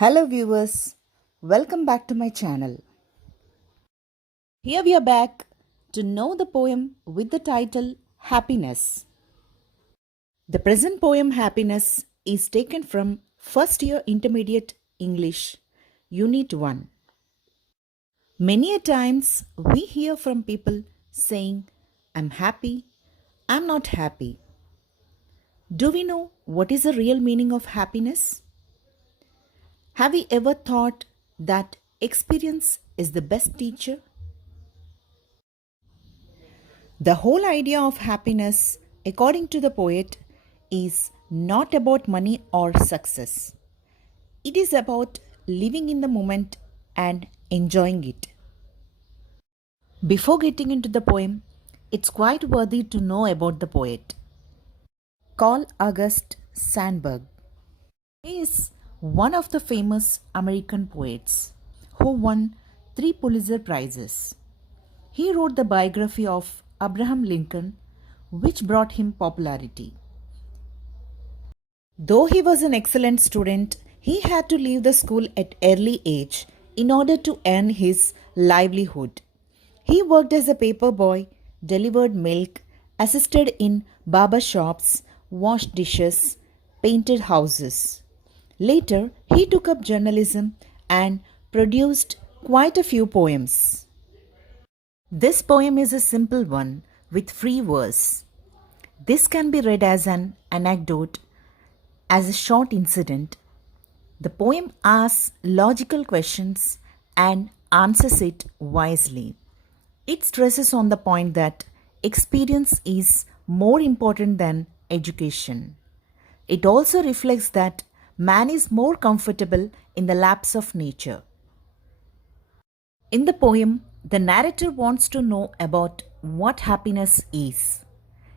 Hello viewers, welcome back to my channel. Here we are back to know the poem with the title Happiness. The present poem Happiness is taken from first year intermediate English, Unit 1. Many a times we hear from people saying, I'm happy, I'm not happy. Do we know what is the real meaning of happiness? Have we ever thought that experience is the best teacher? The whole idea of happiness, according to the poet, is not about money or success. It is about living in the moment and enjoying it. Before getting into the poem, it's quite worthy to know about the poet. Carl August Sandburg. He is one of the famous American poets who won 3 Pulitzer Prizes. He wrote the biography of Abraham Lincoln, which brought him popularity. Though he was an excellent student, he had to leave the school at early age in order to earn his livelihood. He worked as a paper boy, delivered milk, assisted in barber shops, washed dishes, painted houses. Later, he took up journalism and produced quite a few poems. This poem is a simple one with free verse. This can be read as an anecdote, as a short incident. The poem asks logical questions and answers it wisely. It stresses on the point that experience is more important than education. It also reflects that man is more comfortable in the laps of nature. In the poem, the narrator wants to know about what happiness is.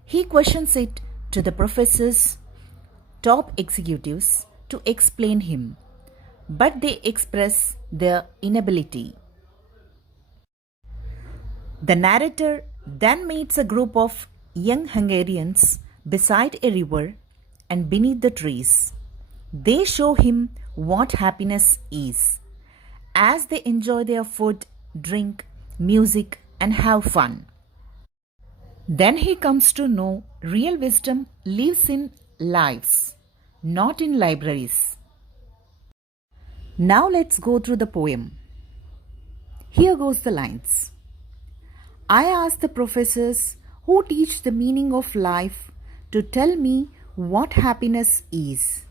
He questions it to the professors, top executives, to explain him, but they express their inability. The narrator then meets a group of young Hungarians beside a river and beneath the trees. They show him what happiness is, as they enjoy their food, drink, music, and have fun. Then he comes to know real wisdom lives in lives, not in libraries. Now let's go through the poem. Here goes the lines. I ask the professors who teach the meaning of life to tell me what happiness is.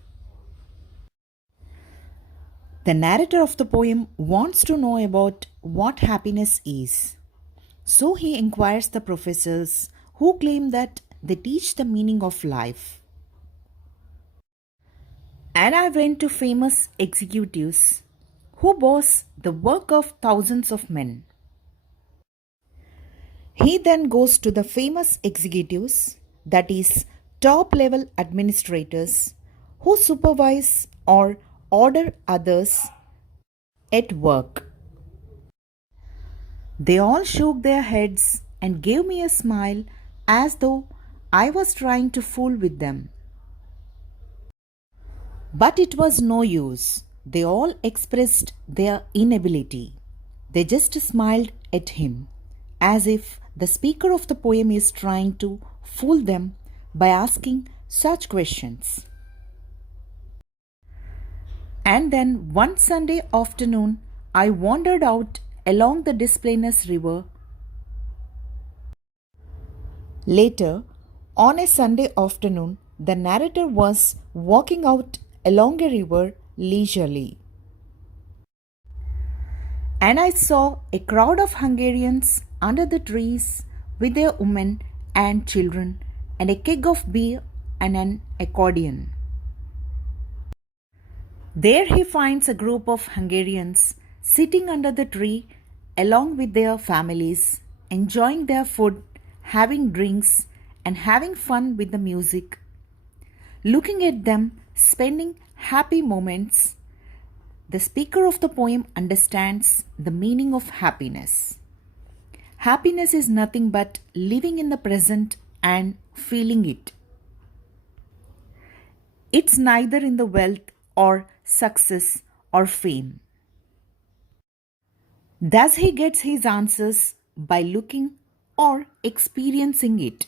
The narrator of the poem wants to know about what happiness is. So he inquires the professors who claim that they teach the meaning of life. And I went to famous executives who boss the work of thousands of men. He then goes to the famous executives, that is, top level administrators, who supervise or order others at work. They all shook their heads and gave me a smile as though I was trying to fool with them. But it was no use. They all expressed their inability. They just smiled at him, as if the speaker of the poem is trying to fool them by asking such questions. And then one Sunday afternoon, I wandered out along the Displanus River. Later, on a Sunday afternoon, the narrator was walking out along a river leisurely. And I saw a crowd of Hungarians under the trees with their women and children and a keg of beer and an accordion. There he finds a group of Hungarians sitting under the tree along with their families, enjoying their food, having drinks, and having fun with the music. Looking at them, spending happy moments, the speaker of the poem understands the meaning of happiness. Happiness is nothing but living in the present and feeling it. It's neither in the wealth or success or fame? Does he get his answers by looking or experiencing it,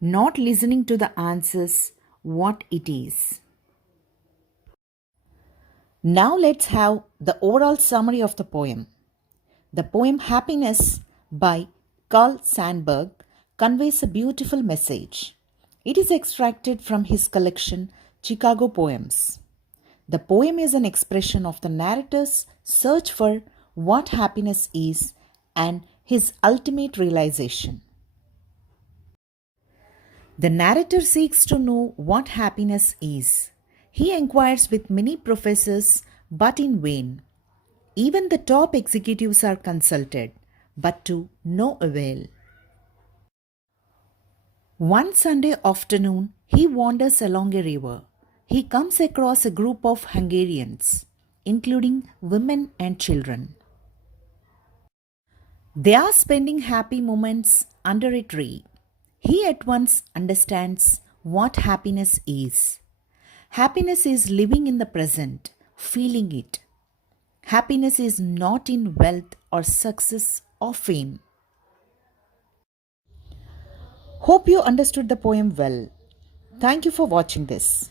not listening to the answers what it is? Now let's have the overall summary of the poem. The poem Happiness by Carl Sandburg conveys a beautiful message. It is extracted from his collection Chicago Poems. The poem is an expression of the narrator's search for what happiness is and his ultimate realization. The narrator seeks to know what happiness is. He inquires with many professors, but in vain. Even the top executives are consulted, but to no avail. One Sunday afternoon, he wanders along a river. He comes across a group of Hungarians, including women and children. They are spending happy moments under a tree. He at once understands what happiness is. Happiness is living in the present, feeling it. Happiness is not in wealth or success or fame. Hope you understood the poem well. Thank you for watching this.